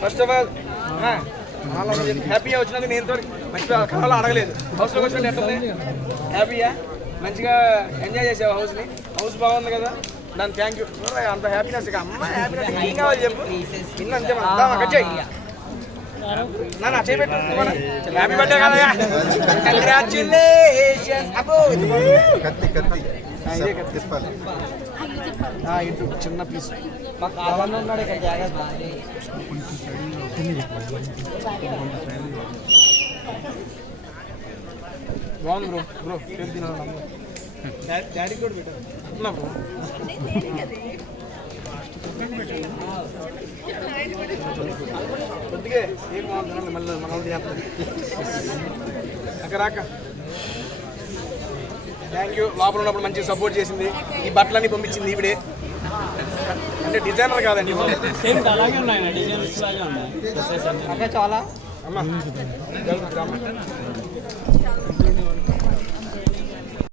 First of all హ్యాపీగా వచ్చినందుకు నేను మంచిగా కళలో అడగలేదు హౌస్లోకి వచ్చినట్టు ఎట్టుంది హ్యాపీయా మంచిగా ఎంజాయ్ చేసావు హౌస్ని హౌస్ బాగుంది కదా దాని థ్యాంక్ యూ అంత హ్యాపీనెస్ ఇక అమ్మ హ్యాపీనెస్ ఏం కావాలి చెప్పు ఇన్న అంతే మనం నా పెట్టు హ్యాపీ బర్త్డే కదా కత్తి కత్తి. తిప్పాలి ఇటు చిన్న పీస్ మాకు కావాలన్నా ఉన్నాడు ఇక్కడ జాగ్రత్త. బాగుంది బ్రో బ్రో పేరు తినాలి డాడీ కూడా పెట్టారు. బ్రో. కొద్దిగా ఏం బాగుంది మళ్ళీ మన వాళ్ళు చేస్తారు. అక్క రాక. థ్యాంక్ యూ లోపల ఉన్నప్పుడు మంచిగా సపోర్ట్ చేసింది. ఈ బట్టలన్నీ పంపించింది ఈవిడే. అంటే డిజైనర్ కాదండి అలాగే ఉన్నాయి చాలా.